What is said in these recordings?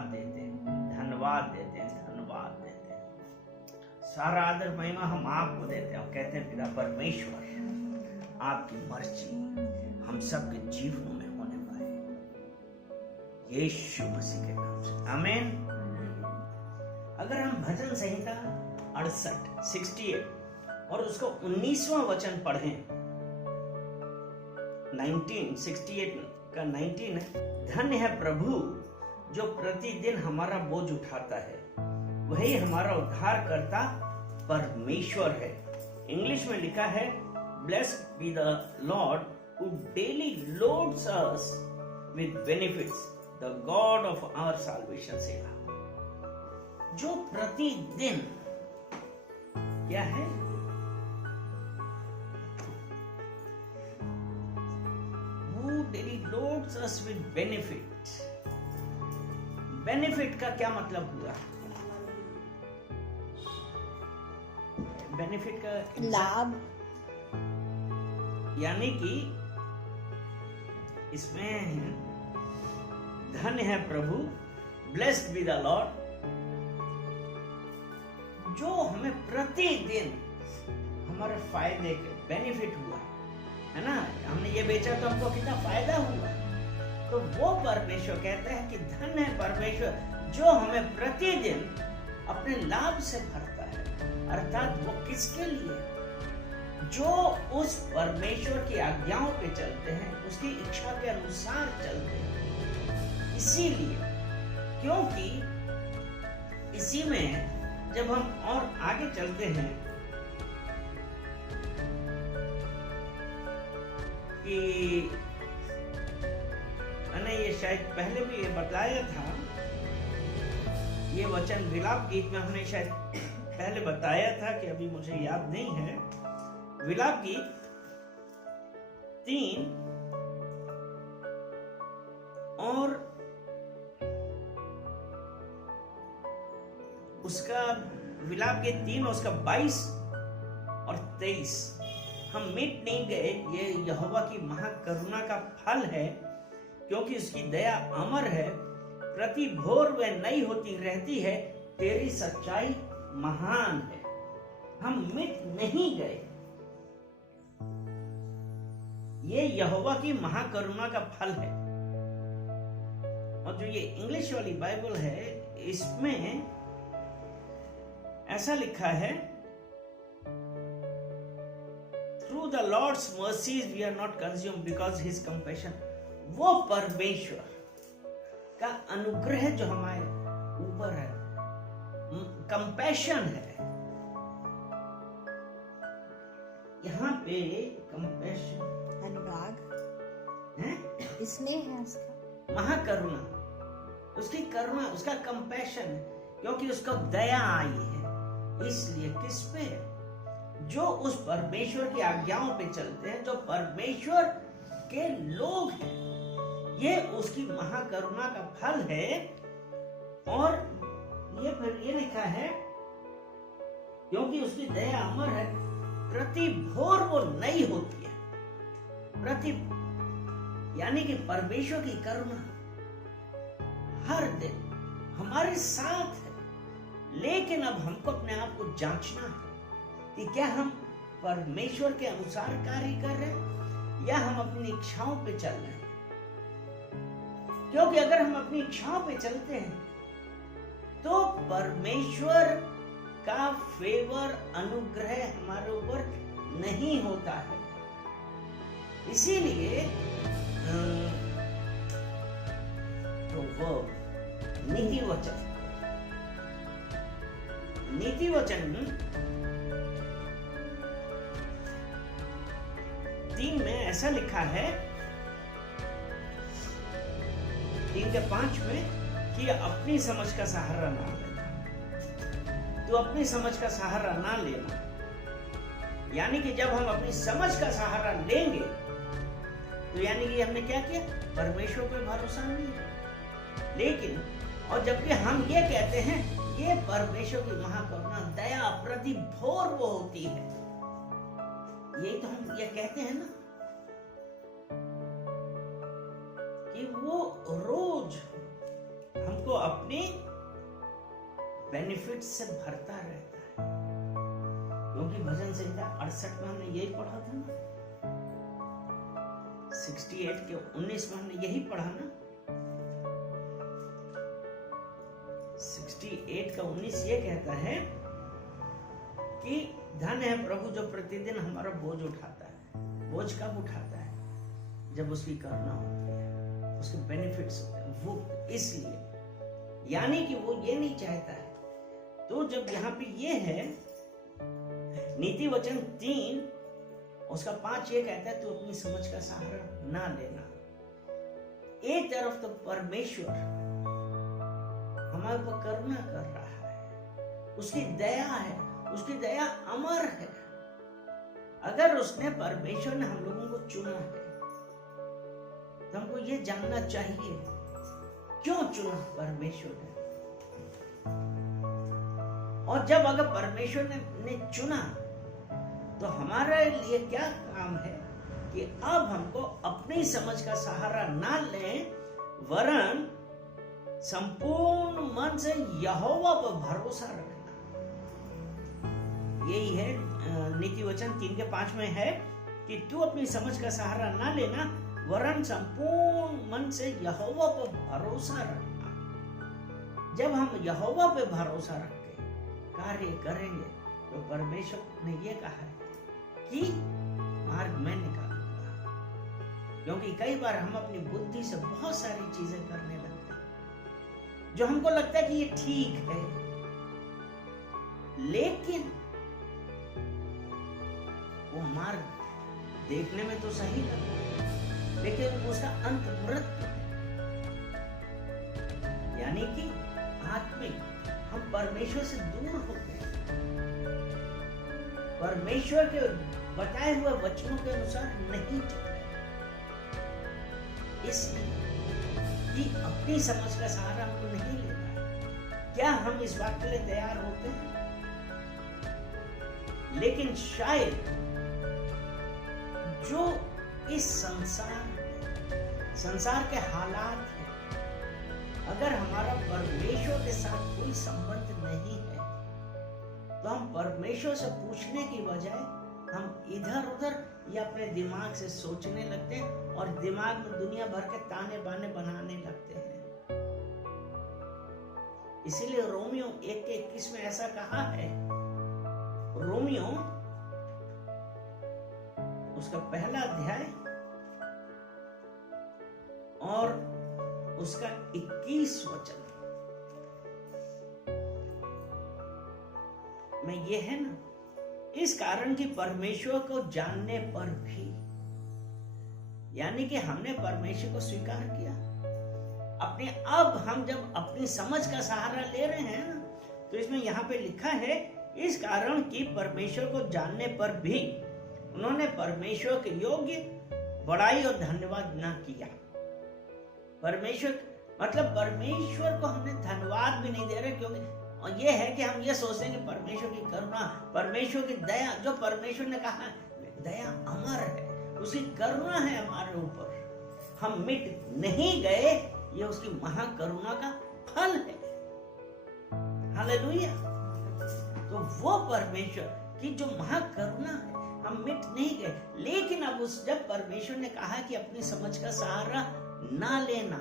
धन्यवाद देते हैं, धन्यवाद देते हैं, धन्यवाद देते हैं। सारा आदर महिमा हम आपको देते हैं और कहते हैं पिता परमेश्वर आपकी मर्जी हम सबके जीवनों में होने पाए, यीशु मसीह के नाम से आमीन। अगर हम भजन संहिता 68 और उसको 19वां वचन पढ़ें, 68 का 19 है, धन्य है प्रभु जो प्रतिदिन हमारा बोझ उठाता है, वही हमारा उद्धार करता परमेश्वर है। इंग्लिश में लिखा है blessed be the Lord who daily loads us with benefits, the God of our salvation सेवा। जो प्रतिदिन क्या है, daily loads us with benefit. Benefit का क्या मतलब हुआ? बेनिफिट का लाभ, यानी कि इसमें धन्य है प्रभु, ब्लेस्ड बी द लॉर्ड, जो हमें प्रतिदिन हमारे फायदे के बेनिफिट हुआ है ना। हमने ये बेचा तो हमको कितना फायदा हुआ, तो वो परमेश्वर कहता है कि धन्य है परमेश्वर जो हमें प्रतिदिन अपने लाभ से भरता है। अर्थात वो किसके लिए? जो उस परमेश्वर की आज्ञाओं पे चलते हैं, उसकी इच्छा के अनुसार चलते हैं। इसीलिए, क्योंकि इसी में जब हम और आगे चलते हैं कि मैंने ये शायद पहले भी ये बताया था, ये वचन विलाप गीत में हमने शायद पहले बताया था कि अभी मुझे याद नहीं है। विलाप गीत 3 और उसका विलाप गीत 3 और उसका 22 और 23, हम मिट नहीं गए, ये यहोवा की महाकरुणा का फल है, क्योंकि उसकी दया अमर है, प्रति भोर वह नई होती रहती है, तेरी सच्चाई महान है। हम मिट नहीं गए, ये यहोवा की महाकरुणा का फल है। और जो ये इंग्लिश वाली बाइबल है, इसमें ऐसा लिखा है, Through the Lord's mercies we are not consumed because His compassion। वो परमेश्वर का अनुग्रह जो हमारे ऊपर है, कंपैशन है। यहाँ पे कंपैशन अनुराग है, स्नेह है उसका, महाकरुणा, उसकी करुणा, उसका कंपैशन है, क्योंकि उसको दया आई है। इसलिए किस पे? जो उस परमेश्वर की आज्ञाओं पे चलते हैं, जो परमेश्वर के लोग हैं, ये उसकी महाकरुणा का फल है। और ये फिर ये लिखा है, क्योंकि उसकी दया अमर है, प्रति भोर वो नई होती है। प्रति यानी कि परमेश्वर की करुणा हर दिन हमारे साथ है। लेकिन अब हमको अपने आप को जांचना है कि क्या हम परमेश्वर के अनुसार कार्य कर रहे हैं या हम अपनी इच्छाओं पे चल रहे हैं। क्योंकि अगर हम अपनी इच्छाओं पे चलते हैं तो परमेश्वर का फेवर, अनुग्रह हमारे ऊपर नहीं होता है। इसीलिए तो वो नीति वचन 3 में ऐसा लिखा है, 3 के 5 में, कि अपनी समझ का सहारा ना लेना। तो अपनी समझ का सहारा ना लेना, यानी कि जब हम अपनी समझ का सहारा लेंगे तो यानी कि हमने क्या किया? परमेश्वर पे भरोसा नहीं है। लेकिन और जबकि हम ये कहते हैं ये परमेश्वर की महाकरुणा, दया प्रति भोर वो होती है, यही तो हम ये कहते हैं ना कि वो रोज हमको को अपने बेनिफिट से भरता रहता है। क्योंकि भजन संहिता 68 में हमने यही पढ़ा था ना, 68 के 19 में हमने यही पढ़ा ना, 68 का 19 ये कहता है कि धन है प्रभु जो प्रतिदिन हमारा बोझ उठाता है। बोझ कब उठाता है? जब उसकी करुणा होती है, उसके बेनिफिट्स होते हैं वो। इसलिए यानी कि वो ये नहीं चाहता है। तो जब यहाँ पे ये है नीति वचन 3 उसका 5 ये कहता है तू अपनी समझ का सहारा ना लेना। एक तरफ तो परमेश्वर हमारे पर करुणा कर रहा है, उसकी दया है, उसकी दया अमर है। अगर उसने परमेश्वर ने हम लोगों को चुना है तो हमको ये जानना चाहिए क्यों चुना परमेश्वर ने। और जब अगर परमेश्वर ने चुना तो हमारे लिए क्या काम है कि अब हमको अपनी समझ का सहारा ना लें, वरन संपूर्ण मन से यहोवा पर भरोसा रखना। यही है नीति वचन 3 के 5 में है कि तू अपनी समझ का सहारा ना लेना, वरन संपूर्ण मन से यहोवा पर भरोसा रखना। जब हम यहोवा पे भरोसा रख के कार्य करेंगे तो परमेश्वर ने ये कहा है कि मार्ग मैं निकालूंगा। क्योंकि कई बार हम अपनी बुद्धि से बहुत सारी चीजें करने लगते हैं जो हमको लगता है कि ये ठीक है, लेकिन वो मार्ग देखने में तो सही लगता है, लेकिन उसका अंत मृत्यु है। यानी कि आत्मिक हम परमेश्वर से दूर होते हैं, परमेश्वर के बताए हुए वचनों के अनुसार नहीं चलते। इसलिए कि अपनी समझ का सहारा हमको नहीं लेना। क्या हम इस बात के लिए तैयार होते हैं? लेकिन शायद जो इस संसार के हालात हैं, अगर हमारा परमेश्वर के साथ कोई संबंध नहीं है तो हम परमेश्वर से पूछने की बजाय हम इधर उधर या अपने दिमाग से सोचने लगते हैं और दिमाग में दुनिया भर के ताने बाने बनाने लगते हैं। इसीलिए रोमियो 1:21 में ऐसा कहा है, रोमियो उसका पहला अध्याय और उसका 21 वचन में ये है ना, इस कारण कि परमेश्वर को जानने पर भी, यानी कि हमने परमेश्वर को स्वीकार किया अपने, अब हम जब अपनी समझ का सहारा ले रहे हैं ना, तो इसमें यहां पे लिखा है इस कारण कि परमेश्वर को जानने पर भी उन्होंने परमेश्वर के योग्य बड़ाई और धन्यवाद ना किया। परमेश्वर मतलब परमेश्वर को हमने धन्यवाद भी नहीं दे रहे, क्योंकि और ये है कि हम ये सोचते हैं कि परमेश्वर की करुणा, परमेश्वर की दया, जो परमेश्वर ने कहा दया अमर है, उसकी करुणा है हमारे ऊपर, हम मिट नहीं गए, ये उसकी महाकरुणा का फल है। हालेलुया। तो वो परमेश्वर की जो महाकरुणा है, हम मिट नहीं गए, लेकिन अब जब परमेश्वर ने कहा कि अपनी समझ का सहारा ना लेना,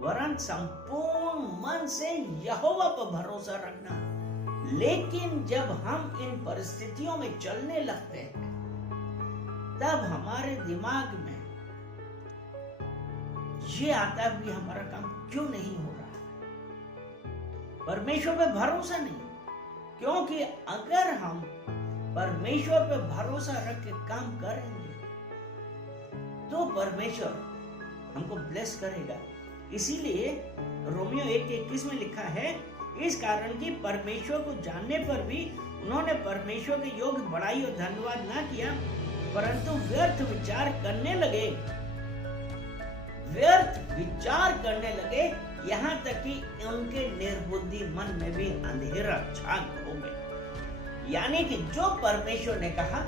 वरन संपूर्ण मन से यहोवा पर भरोसा रखना, लेकिन जब हम इन परिस्थितियों में चलने लगते हैं तब हमारे दिमाग में ये आता है कि हमारा काम क्यों नहीं हो रहा है, परमेश्वर पे भरोसा नहीं। क्योंकि अगर हम परमेश्वर पे भरोसा रख के काम करेंगे तो परमेश्वर हमको ब्लेस करेगा। इसीलिए रोमियो 1:21 में लिखा है इस कारण कि परमेश्वर को जानने पर भी उन्होंने परमेश्वर के योग्य बड़ाई और धन्यवाद ना किया, परंतु व्यर्थ विचार करने लगे, यहाँ तक कि उनके निर्बुद्धि मन में भी अंधेरा छा हो गया। यानी कि जो परमेश्वर ने कहा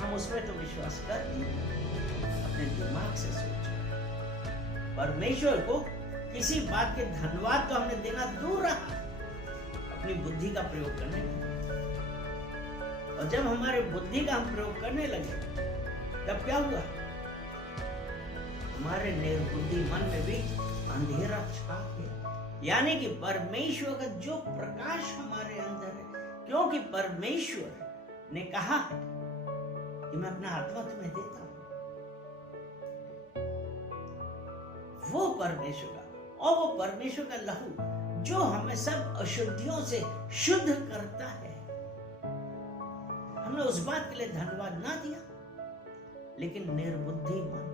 हम उसमें तो विश्वास कर लिए, अपने दिमाग से सोचा, परमेश्वर को किसी बात के धन्यवाद तो हमने देना दूर रहा, अपनी बुद्धि का प्रयोग करने लगे। और जब हमारे बुद्धि का हम प्रयोग करने लगे तब क्या हुआ? हमारे निर्बुद्धि मन में भी अंधेरा छा गया। यानी कि परमेश्वर का जो प्रकाश हमारे अंदर है, क्योंकि परमेश्वर ने कहा कि मैं अपना आत्मा तुम्हें देता हूं, वो परमेश्वर का, और वो परमेश्वर का लहू जो हमें सब अशुद्धियों से शुद्ध करता है, हमने उस बात के लिए धन्यवाद ना दिया, लेकिन निर्बुद्धि मन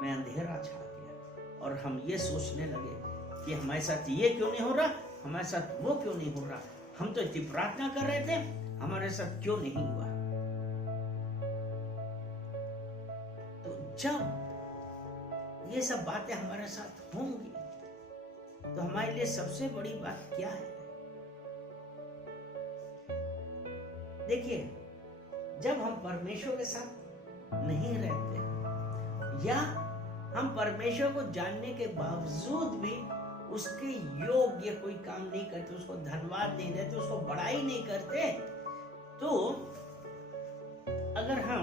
में अंधेरा छा गया और हम ये सोचने लगे कि हमारे साथ ये क्यों नहीं हो रहा, हमारे साथ वो क्यों नहीं हो रहा, हम तो इतनी प्रार्थना कर रहे थे, हमारे साथ क्यों नहीं हुआ। तो जब ये सब बातें हमारे साथ होंगी तो हमारे लिए सबसे बड़ी बात क्या है? देखिए, जब हम परमेश्वर के साथ नहीं रहते या हम परमेश्वर को जानने के बावजूद भी उसके योग्य कोई काम नहीं करते, उसको धन्यवाद नहीं देते, उसको बड़ाई नहीं करते, तो अगर हम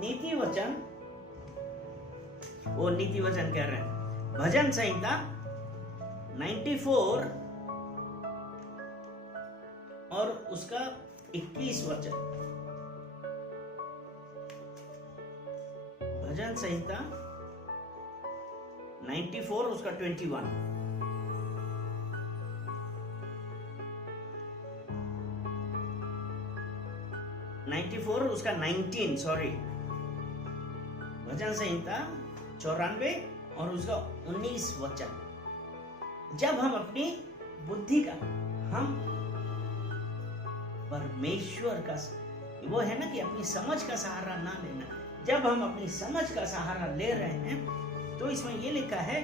नीति वचन कह रहे हैं, भजन संहिता 94 और उसका 21 वचन, भजन संहिता 94 उसका 21, उसका 19, सॉरी, भजन संहिता 94 और उसका 19 वचन। जब हम अपनी बुद्धि का, हम परमेश्वर का, वो है ना कि अपनी समझ का सहारा ना लेना, जब हम अपनी समझ का सहारा ले रहे हैं तो इसमें ये लिखा है,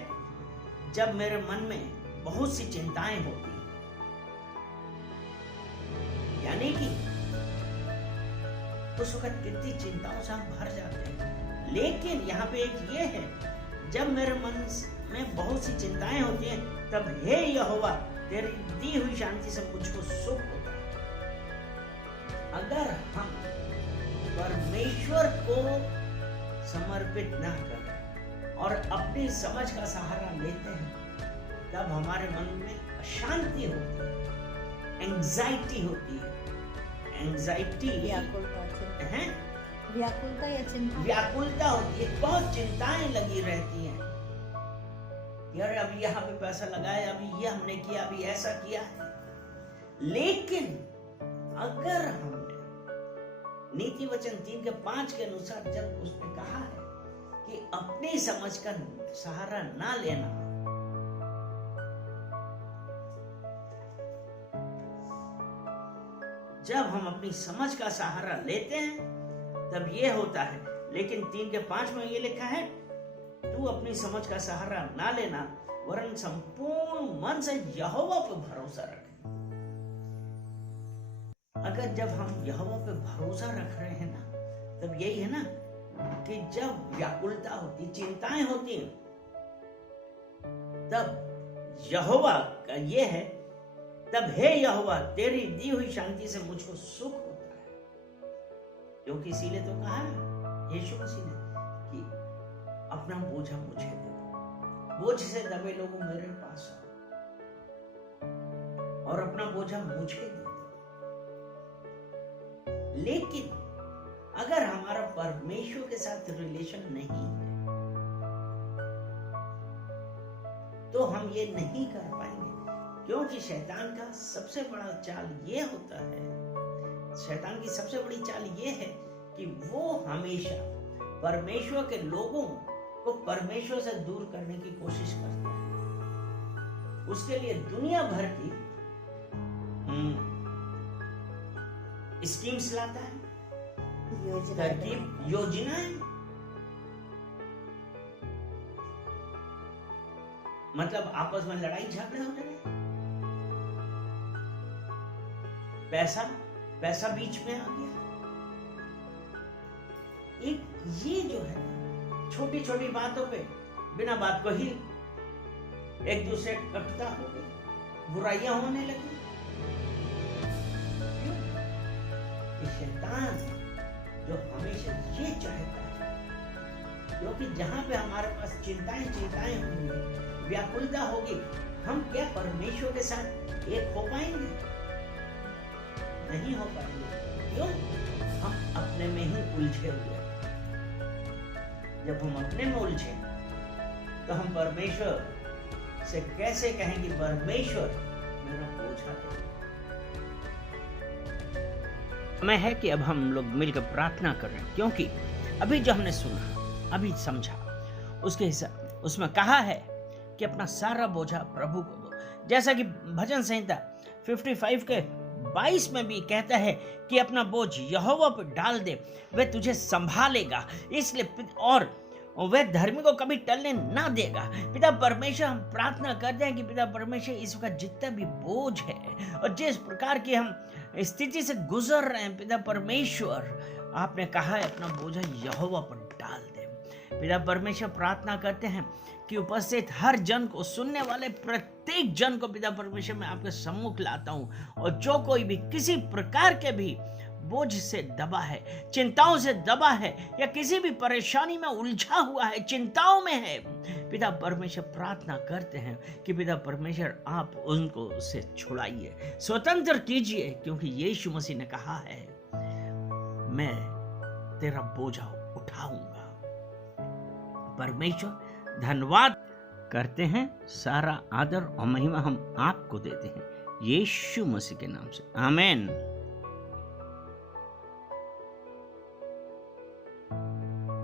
जब मेरे मन में बहुत सी चिंताएं होती हैं, यानी कि उस वक्त कितनी चिंताओं से हम भर जाते हैं, लेकिन यहाँ पे एक ये है, जब मेरे मन में बहुत सी चिंताएं होती हैं तब हे यहोवा तेरी दी हुई शांति से मुझको सुख होता है। अगर हम परमेश्वर को समर्पित ना करें और अपनी समझ का सहारा लेते हैं, तब हमारे मन में अशांति होती है, एंजाइटी होती है, एंजाइटी है, व्याकुलता या चिंता, व्याकुलता होती है, बहुत चिंताएं लगी रहती हैं, यार अभी यहाँ पे पैसा लगाया, अभी ये हमने किया, अभी ऐसा किया है। लेकिन अगर हमने नीति वचन 3:5 के अनुसार, जब उसने कहा है कि अपनी समझ का सहारा ना लेना, जब हम अपनी समझ का सहारा लेते हैं तब ये होता है, लेकिन 3:5 में ये लिखा है, तू अपनी समझ का सहारा ना लेना वरन संपूर्ण मन से यहोवा पर भरोसा रखे। अगर जब हम यहोवा पे भरोसा रख रहे हैं ना, तब यही है ना कि जब व्याकुलता होती, चिंताएं होती, तब यहोवा का ये है, तब हे यहोवा तेरी दी हुई शांति से मुझको सुख होता है। क्योंकि इसीलिए तो कहा है यीशु मसीह ने कि अपना बोझा मुझे दे दो, बोझ से दबे लोगों मेरे पास आओ और अपना बोझा मुझे दे दो। लेकिन अगर हमारा परमेश्वर के साथ रिलेशन नहीं है तो हम ये नहीं कर पाएंगे, क्योंकि शैतान का सबसे बड़ा चाल ये होता है, शैतान की सबसे बड़ी चाल ये है कि वो हमेशा परमेश्वर के लोगों को परमेश्वर से दूर करने की कोशिश करता है। उसके लिए दुनिया भर की स्कीम्स लाता है, तरकीब, योजनाएं, मतलब आपस में लड़ाई झगड़े हो रहे, पैसा बीच में आ गया। एक ये जो है छोटी छोटी बातों पे बिना बात को ही एक दूसरे कटुता हो गई, बुराइयां होने लगी। ये शैतान जो हमेशा ये चाहता है, क्योंकि जहां पे हमारे पास चिंताएं होंगी, व्याकुलता होगी, हम क्या परमेश्वर के साथ एक हो पाएंगे? नहीं हो पाएंगे। क्यों? हम अपने में ही उलझे हुए हैं। जब हम अपने में उलझे तो हम परमेश्वर से कैसे कहें कि परमेश्वर मेरा बोझा दे? मैं है कि अब हम लोग मिलकर प्रार्थना कर रहे हैं, क्योंकि अभी जो हमने सुना, अभी समझा, उसके हिसाब उसमें कहा है कि अपना सारा बोझा प्रभु को दो। जैसा कि भजन संहिता 55 के 22 में भी कहता है कि अपना बोझ यहोवा पर डाल दे, वह तुझे संभालेगा, इसलिए और वह धर्मी को कभी टलने ना देगा। पिता परमेश्वर, हम प्रार्थना करते हैं कि पिता परमेश्वर इस वक्त जितना भी बोझ है और जिस प्रकार की हम स्थिति से गुजर रहे हैं, पिता परमेश्वर आपने कहा है अपना बोझा यहोवा पर डाल दे। पिता परमेश्वर प्रार्थना करते हैं कि उपस्थित हर जन को, सुनने वाले प्रत्येक जन को पिता परमेश्वर मैं आपके सम्मुख लाता हूं, और जो कोई भी किसी प्रकार के भी बोझ से दबा है, चिंताओं से दबा है, या किसी भी परेशानी में उलझा हुआ है, चिंताओं में है, पिता परमेश्वर प्रार्थना करते हैं कि पिता परमेश्वर आप उनको उससे छुड़ाइए, स्वतंत्र कीजिए, क्योंकि यीशु मसीह ने कहा है मैं तेरा बोझा उठाऊंगा। परमेश्वर धन्यवाद करते हैं, सारा आदर और महिमा हम आपको देते हैं, यीशु मसीह के नाम से, आमीन।